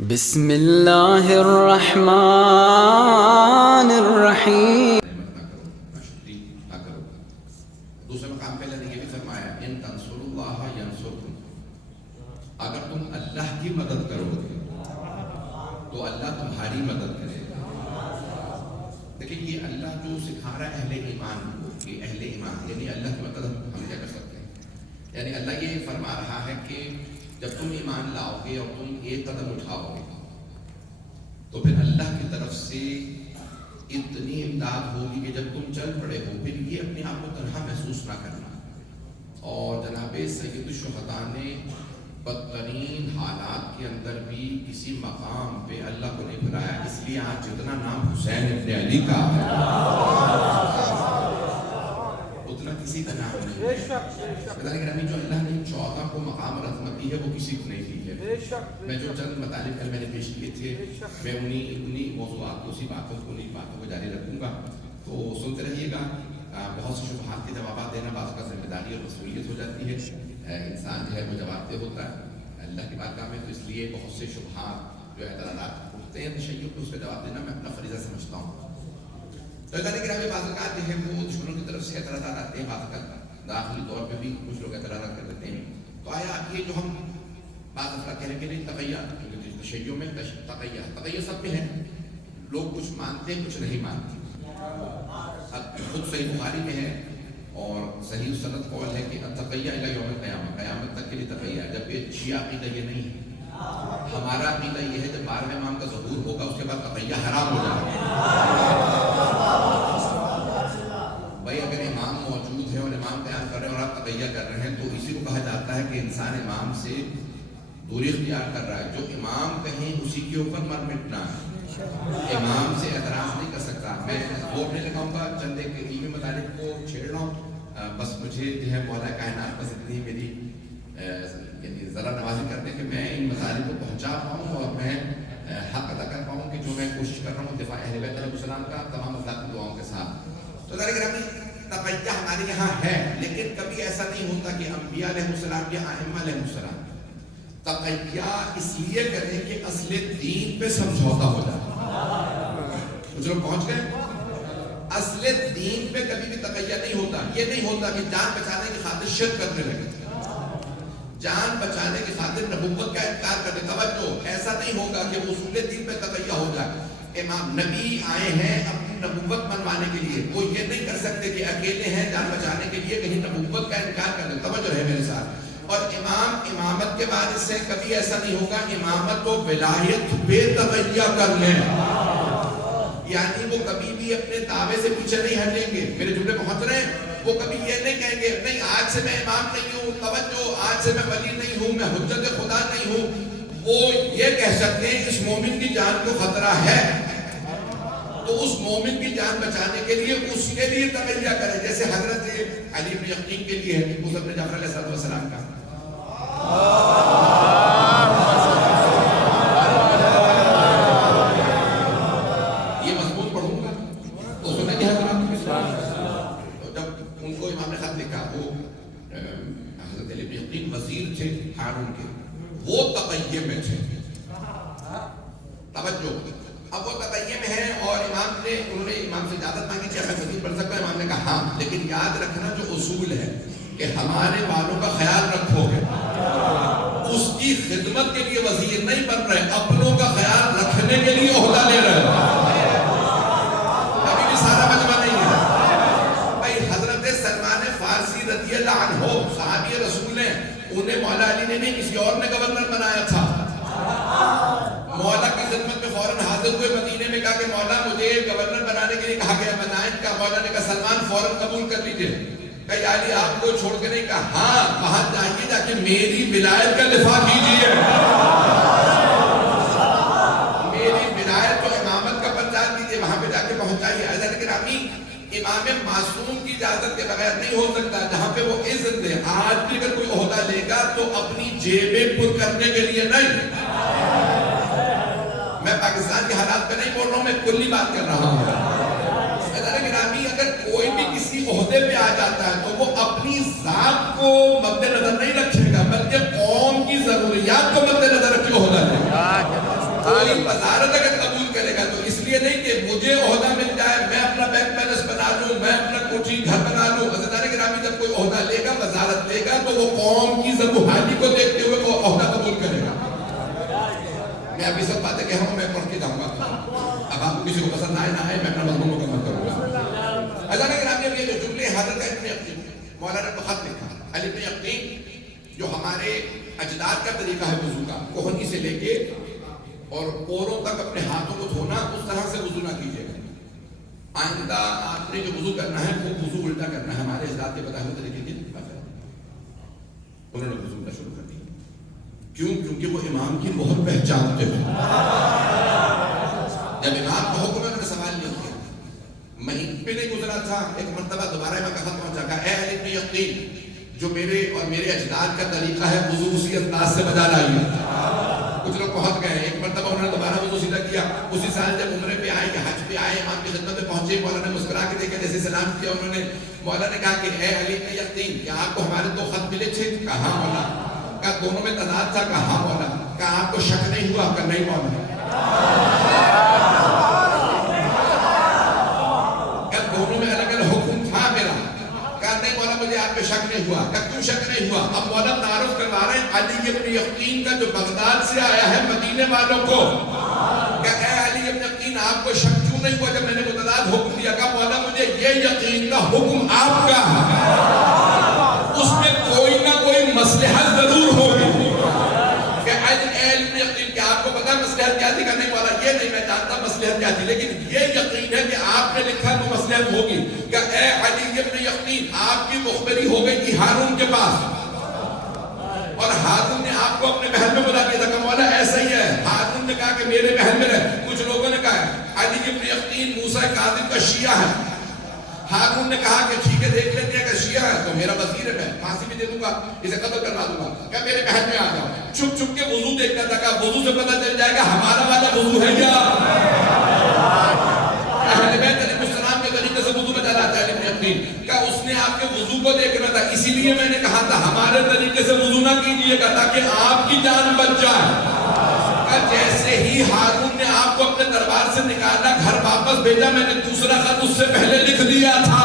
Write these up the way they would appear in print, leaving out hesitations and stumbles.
بسم اللہ الرحمن الرحیم۔ دوسرے مقام پہ اللہ نے یہ بھی فرمایا ان تنصروا اللہ ینصرکم، اگر تم اللہ کی مدد کرو گے تو اللہ تمہاری مدد کرے گا۔ دیکھیں یہ اللہ جو سکھا رہا ہے اہل ایمان کو، کہ اہل ایمان یعنی اللہ کی مدد ہم کیا کر سکتے ہیں، یعنی اللہ یہ فرما رہا ہے کہ جب تم ایمان لاؤ گے اور تم ایک قدم اٹھاؤ گے تو پھر اللہ کی طرف سے اتنی امداد ہوگی کہ جب تم چل پڑے ہو پھر یہ اپنے آپ کو تنہا محسوس نہ کرنا۔ اور جناب سید الشہداء نے بدترین حالات کے اندر بھی کسی مقام پہ اللہ کو نہیں بلایا، اس لیے آج جتنا نام حسین ابن علی کا ہے اتنا کسی کا نام نہیں ہے۔ جو اللہ نے 14 کو مقام رحمت دی ہے وہ کسی کو نہیں دی ہے۔ میں جو چند مطالب کل میں نے پیش کیے تھے میں انہی موضوعات کو اسی باتوں کو جاری رکھوں گا، تو سنتے رہیے گا۔ بہت سے شبہات کے جوابات دینا بعض کا ذمہ داری اور مسئولیت ہو جاتی ہے، انسان جو ہے وہ جواب دہ ہوتا ہے اللہ کی بارگاہ میں، تو اس لیے بہت سے شبہات جو اعتراضات اٹھتے ہیں تشیع کو اس کا جواب دینا میں اپنا فریضہ سمجھتا ہوں۔ تو اللہ کے بعض اوقات جو ہے وہ دشمنوں کی طرف سے اعتراضات آتے ہیں، بعض اوقات داخلی طور پہ بھی کچھ لوگ اعتراضات کر دیتے ہیں۔ تو آیا اب یہ جو ہم بعض افراد کہہ رہے کہ نہیں تقیہ، کیونکہ تشیع میں تقیہ سب میں ہے، لوگ کچھ مانتے ہیں کچھ نہیں مانتے۔ اب خود صحیح بخاری میں ہے اور صحیح سند قول ہے کہ تقیہ الی یوم القیامہ، قیامت تک کے لیے تقیہ ہے، جب شیعہ عقیدہ یہ نہیں ہے۔ ہمارا عقیدہ یہ ہے جب 12ویں امام کا ظہور ہوگا اس کے بعد تقیہ حرام ہو جائے گا۔ بھائی اگر امام موجود ہے اور امام بیان کر رہے ہیں اور آپ تقیہ کر رہے ہیں تو اسی کو کہا جاتا ہے کہ انسان امام سے دوری اختیار کر رہا ہے۔ جو امام کہیں اسی کے اوپر مر مٹنا ہے، امام سے اعتراض نہیں کر سکتا۔ میں زور نہیں لگاؤں گا، چند ایک علمی مطالب کو چھیڑ رہا ہوں، بس مجھے جو ہے مولا کائنات بس اتنی میری یعنی ذرا نوازی کرتے ہیں کہ میں ان مطالب کو پہنچا پاؤں اور میں حق ادا کر پاؤں کہ جو میں کوشش کر رہا ہوں دفاع اہل بیت علیہ السلام کا تمام اخلاقی دعاؤں کے ساتھ۔ تو تقیہ ہمارے یہاں ہے، لیکن کبھی ایسا نہیں ہوتا کہ انبیاء علیہ السلام یا ائمہ علیہ السلام تقیہ اس لیے کریں کہ اصل دین پہ سمجھوتا ہو جائے۔ کچھ لوگ پہنچ گئے، اصل دین پہ کبھی بھی تقیہ نہیں ہوتا۔ یہ نہیں ہوتا کہ جان بچانے کی خاطر شرک کرنے لگے، جان بچانے کی خاطر نبوت کا انکار کرنے، توجہ ایسا نہیں ہوگا کہ اصول دین پہ تقیہ ہو جائے۔ امام نبی آئے ہیں اپنی نبوت منوانے کے لیے، وہ یہ نہیں کر سکتے کہ اکیلے ہیں جان بچانے کے لیے کہیں نبوت کا انکار کر دیں، توجہ رہے میرے ساتھ۔ اور امام امامت کے بعد سے کبھی ایسا نہیں ہوگا امامت و ولایت بے تقیہ کر لیں، یعنی وہ کبھی بھی اپنے دعوے سے پیچھے نہیں ہٹیں گے۔ میرے جملے پہنچ رہے ہیں؟ وہ کبھی یہ نہیں کہیں گے نہیں آج سے میں امام نہیں ہوں، توجہ آج سے میں ولی نہیں ہوں، میں حجت خدا نہیں ہوں۔ وہ یہ کہہ سکتے ہیں اس مومن کی جان کو خطرہ ہے تو اس مومن کی جان بچانے کے لیے اس کے لیے تقیہ کریں، جیسے حضرت علی بن یقین کے لیے ہے اس اپنے جعفر علیہ السلام کا۔ یہ مضمون پڑھوں گا تو سنیں گے حضرت، جب ان کو امام نے خط لکھا، وہ حضرت علی بن یقین وزیر تھے ہارون کے، وہ تقیہ میں تھے، توجہ۔ اب وہ تقیہ میں ہے اور انہوں نے امام سے اجازت مانگی کہ میں وزیر بن سکتا ہوں، امام نے کہا ہاں، لیکن یاد رکھنا جو اصول ہے کہ ہمارے والوں کا خیال رکھو گے، اس کی خدمت کے لیے وزیر نہیں بن رہے، اپنوں کا خیال رکھنے کے لیے عہدہ لے رہے ہیں، کبھی بھی سارا مجمع نہیں ہے۔ بھائی حضرت سلمان فارسی رضی اللہ عنہ صحابی رسول ہیں، انہیں مولا علی نے نہیں کسی اور نے گورنر بنایا تھا۔ مولا کی خدمت میں فوراً حاضر ہوئے، مدینے میں کہا کہ مولا مجھے گورنر بنانے کے لیے کہا گیا، بنائیں کا مولا نے کہا سلمان فوراً قبول کر لیجئے۔ کہا یا علی آپ کو چھوڑ کے نہیں، کہا ہاں وہاں جائیے جا کے میری ولایت کا دفاع کیجئے، میری ولایت کو امامت کا پرچار دیجئے، وہاں پہ جا کے پہنچائیے۔ حضرت گرامی امام معصوم کی اجازت کے بغیر نہیں ہو سکتا، جہاں پہ وہ عزت دے۔ آج بھی اگر کوئی عہدہ لے گا تو اپنی جیبیں پر کرنے کے لیے نہیں، میں پاکستان کے حالات پہ نہیں بول رہا ہوں، میں کلی بات کر رہا ہوں۔ حضرت گرامی اگر کوئی بھی کسی عہدے پہ آ جاتا ہے تو وہ اپنی ذات کو مد نظر نہیں رکھے گا، بلکہ قوم کی ضروریات کو مد نظر رکھ کے عہدہ لے گا۔ کوئی وزارت اگر قبول کرے گا تو اس لیے نہیں کہ مجھے عہدہ مل جائے، میں اپنا بینک بیلنس بنا لوں، میں اپنا کوٹھی گھر بنا لوں. عزیزان گرامی جب کوئی عہدہ لے گا، وزارت لے گا، تو وہ قوم کی ضرورت کو دیکھتے ہوئے وہ عہدہ قبول کرے گا. میں ابھی سب باتیں کہہ رہا ہوں، میں پڑھ کے جاؤں گا. اب آپ کو کسی کو پسند آئے نہ آئے، میں اپنا مضمون مکمل کروں گا. عزیزان گرامی اب یہ جو جملے حاضر کا ابن یقین مولانا نے خط لکھا. ابن یقین جو ہمارے اجداد کا طریقہ ہے وضو کا، کوہنی سے لے کے اور پوروں تک اپنے ہاتھوں کو دھونا، اس طرح سے وضو نہ کیجیے گا. آئندہ آپ نے جو وضو کرنا ہے وہ وضو الٹا کرنا ہے. ہمارے اجداد کے بتائے ہوئے طریقے کے انہوں نے وضو کا شروع کر دیا. کیوں؟ کیونکہ وہ امام کی بہت پہچانتے ہیں. جب امام کا حکم ہے، میں نے سوال نہیں کیا، مہین پہ نہیں گزرا تھا، ایک مرتبہ دوبارہ امام کا خط پہنچا کہا، اے اہل ابن یقین، جو میرے اور میرے اجداد کا طریقہ ہے وضو اسی انداز سے بجا لائیے. کچھ لوگ پہنچ گئے. ایک مرتبہ انہوں نے دوبارہ وضو سیدھا کیا. اسی سال جب عمرے پہ آئے یا حج پہ آئے، امام کی خدمت میں پہنچے، مولانا نے مسکرا کے دیکھا، جیسے سلام کیا انہوں نے. مولانا نے کہا کہ اے علی ابن یقین، کیا آپ کو ہمارے 2 خط ملے تھے؟ کہا ہاں مولانا. کہا دونوں میں تضاد تھا؟ کہا ہاں مولانا. کہا آپ کو شک نہیں ہوا؟ کہا نہیں مولانا. کہا دونوں میں الگ الگ حکم تھا میرا؟ کہا نہیں مولانا مجھے آپ پہ شک نہیں ہوا. کہا کیوں شک نہیں ہوا؟ اب مولانا تعارف کروا رہے ہیں علی ابن یقین کا جو بغداد سے آیا ہے مدینے والوں کو. کہ اے علی ابن یقین، آپ کو شک کیوں نہیں ہوا جب میں نے متضاد حکم دیا؟ کہا مولا مجھے یہ یقین کا حکم آپ کا ہے، اس میں کوئی نہ کوئی مصلحت ضرور ہوگی. کہ اے ابن یقین، کیا آپ کو پتا مصلحت کیا تھی؟ کہ نہیں مولا یہ نہیں میں جانتا مصلحت کیا تھی، لیکن یہ یقین ہے کہ آپ نے لکھا تو مصلحت ہوگی. کہ اے علی ابن یقین، آپ کی مخبری ہو گئی تھی ہارون کے پاس، اور ہارون نے آپ کو اپنے محل میں بلا دیا تھا. کہ مولا ایسا ہی ہے. ہارون نے کہا کہ میرے محل میں رہے. کچھ لوگوں نے کہا علی ابن یقین موسیٰ کاظم کا شیعہ ہے. ہارون نے کہا کہ ٹھیک ہے دیکھ لیتے ہیں کہ شیعہ ہے تو میرا وزیر ہے، میں پھانسی بھی دے دوں گا، اسے قتل کروا دوں گا. کہ میرے محل میں آ جاؤ. چھپ چھپ کے وضو دیکھتا تھا. کہ وضو سے پتہ چل جائے گا ہمارا والا وضو ہے یا اہل بیت علیہ السلام کے طریقے سے وضو بچا لاتا ہے ابن یقین. کہ اس نے آپ کے وضو کو دیکھنا تھا، اسی لیے میں نے کہا تھا ہمارے طریقے سے وضو نہ کیجیے گا تاکہ آپ کی جان بچ جائے. جیسے ہی ہارون نے آپ کو اپنے دربار سے نکالا، گھر واپس بھیجا، میں نے دوسرا خط اس سے پہلے لکھ دیا تھا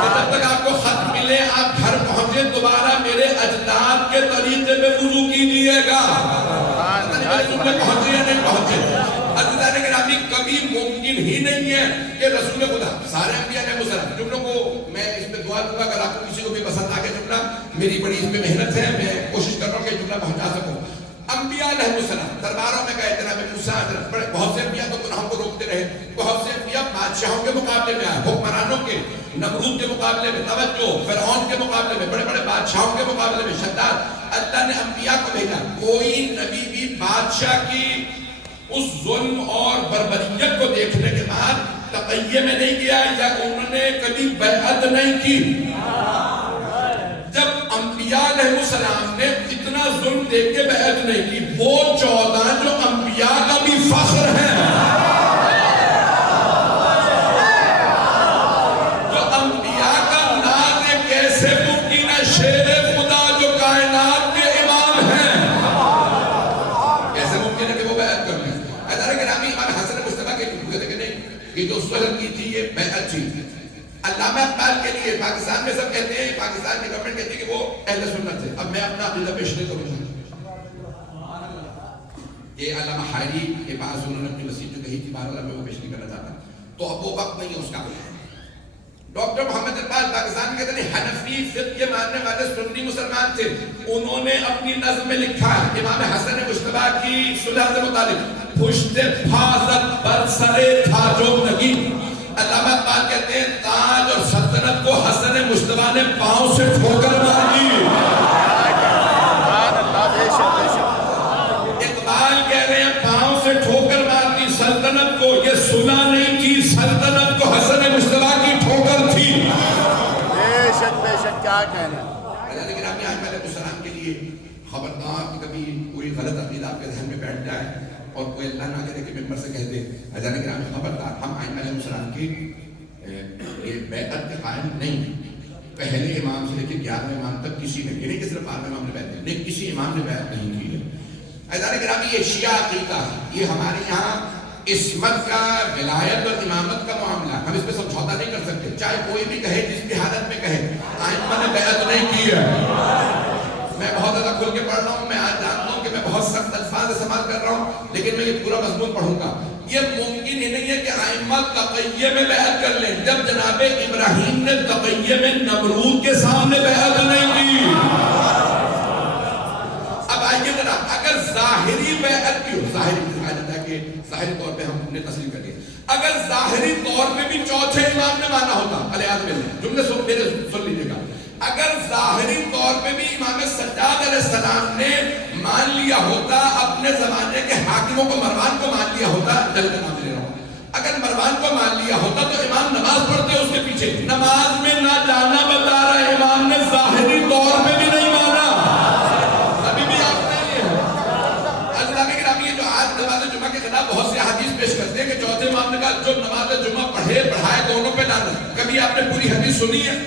کہ جب تک آپ کو خط ملے آپ گھر پہنچے دوبارہ میرے اجداد کے طریقے پہ وضو کیجیے گا. پہنچے یا نہیں پہنچے؟ عزیزان گرامی کبھی ممکن ہی نہیں ہے کہ رسول خدا سارے انبیاء علیہ السلام، جملوں کو میں اس میں دعا دوں گا اگر آپ کو کسی کو بھی پسند آ گیا جملہ، میری بڑی اس میں محنت ہے، میں کوشش کر رہا ہوں کہ جملہ پہنچا سکوں. انبیاء علیہ السلام درباروں میں گئے، جناب موسیٰ بہت سے انبیاء تو گناہوں کو روکتے رہے، بہت سے انبیاء بادشاہوں کے مقابلے میں آئے، حکمرانوں کے، نمرود کے مقابلے میں، توجہ فرعون کے مقابلے میں، بڑے بڑے بادشاہوں کے مقابلے میں شداد. اللہ نے انبیاء کو بھیجا. کوئی نبی بھی بادشاہ کی اس ظلم اور بربریت کو دیکھنے کے بعد تقیہ میں نہیں گیا یا انہوں نے کبھی بیعت نہیں کی. جب انبیاء علیہ السلام نے اتنا ظلم دیکھ کے بیعت نہیں کی، وہ 14 جو انبیاء کا بھی فخر ہے، جو انبیاء کا ناز ہے، کیسے ممکن ہے شیر خدا جو کائنات کے امام ہیں، کیسے ممکن ہے کہ وہ بیعت کر لیں؟ حضرت گرامی امام حسن مصطفیٰ کے کہتے کہ نہیں، یہ جو صلح کی تھی یہ بیعت تھی. علامہ اقبال کے لیے پاکستان میں سب کہتے ہیں، پاکستان کی گورنمنٹ کہتی ہے کہ وہ اہل سنت ہے. اب میں اپنا عقیدہ پیش نہیں کروں گا. یہ علامہ حاجی کے پاس انہوں نے اپنی وسیع جو کہی تھی، بہرحال میں وہ پیش نہیں کرنا چاہتا، تو اب وہ وقت نہیں ہے اس کا. ڈاکٹر محمد اقبال پاکستان کے اندر حنفی فقہ کے ماننے والے سنی مسلمان تھے. انہوں نے اپنی نظم میں لکھا ہے امام حسن مصطفیٰ کی صلح سے متعلق، پشت حاضر بر سرے تھا جو نہیں. علامہ اقبال کہتے ہیں تاج اور سلطنت کو حسن مصطفیٰ نے پاؤں سے ٹھوکر مار دی. اقبال کہہ رہے ہیں پاؤں سے ٹھوکر مار دی سلطنت کو. یہ سنا نہیں تھی سلطنت کو حسن مصطفیٰ کی ٹھوکر تھی. بے شک کیا کہنا. لیکن آپ نے علیہ السلام کے لیے خبردار کہ کبھی کوئی غلط عقیدہ آپ کے ذہن میں بیٹھ جائے اور کوئی اللہ نہ کرے کہ ممبر سے کہہ دے، حضرت گرامی خبردار، ہم ائمہ علیہ السلام کی یہ بیعت کے قائم نہیں. پہلے امام سے لے کے 11ویں امام تک کسی نے، یہ نہیں کہ صرف 12ویں امام نے بیعت نہیں، کسی امام نے بیعت نہیں کی ہے. عزیزان گرامی یہ شیعہ عقیدہ ہے، یہ ہمارے یہاں عصمت کا، ولایت اور امامت کا معاملہ، ہم اس پہ سمجھوتا نہیں کر سکتے، چاہے کوئی بھی کہے جس بھی حالت میں کہے ائمہ نے بیعت نہیں کی ہے۔ میں بہت زیادہ کھل کے پڑھ رہا ہوں، میں آج جانتا ہوں کہ میں بہت سخت الفاظ استعمال کر رہا ہوں، لیکن میں یہ پورا مضمون پڑھوں گا۔ یہ ممکن ہی نہیں ہے کہ ائمہ تقیہ میں بیعت کر لیں، جب جناب ابراہیم نے تقیہ میں نمرود کے سامنے بیعت نہیں کی۔ اب آئیے ذرا، اگر ظاہری بیعت کی ہو، ظاہری کہا جاتا ہے کہ ظاہری طور پہ ہم نے تسلیم کر لیا، اگر ظاہری طور پہ بھی چوتھے امام نے مانا ہوتا، علیہ جملے سن لیجیے گا، اگر ظاہری طور پہ بھی امام سجاد علیہ السلام نے مان لیا ہوتا، اپنے زمانے کے حاکموں کو، مروان کو مان لیا ہوتا، جلد نام لے رہا ہوں، اگر مروان کو مان لیا ہوتا تو امام نماز پڑھتے اس کے پیچھے، نماز میں نہ جانا بتا رہا ہے، امام نے ظاہری طور پہ بھی نہیں مانا، ابھی بھی آپ نہیں ہے۔ حضرات گرامی، یہ جو آج نماز جمعہ کے خلاف بہت سے حدیث پیش کرتے ہیں کہ چوتھے امام نے کہا جو نماز جمعہ پڑھے پڑھائے دونوں پہ لانا، کبھی آپ نے پوری حدیث سنی ہے؟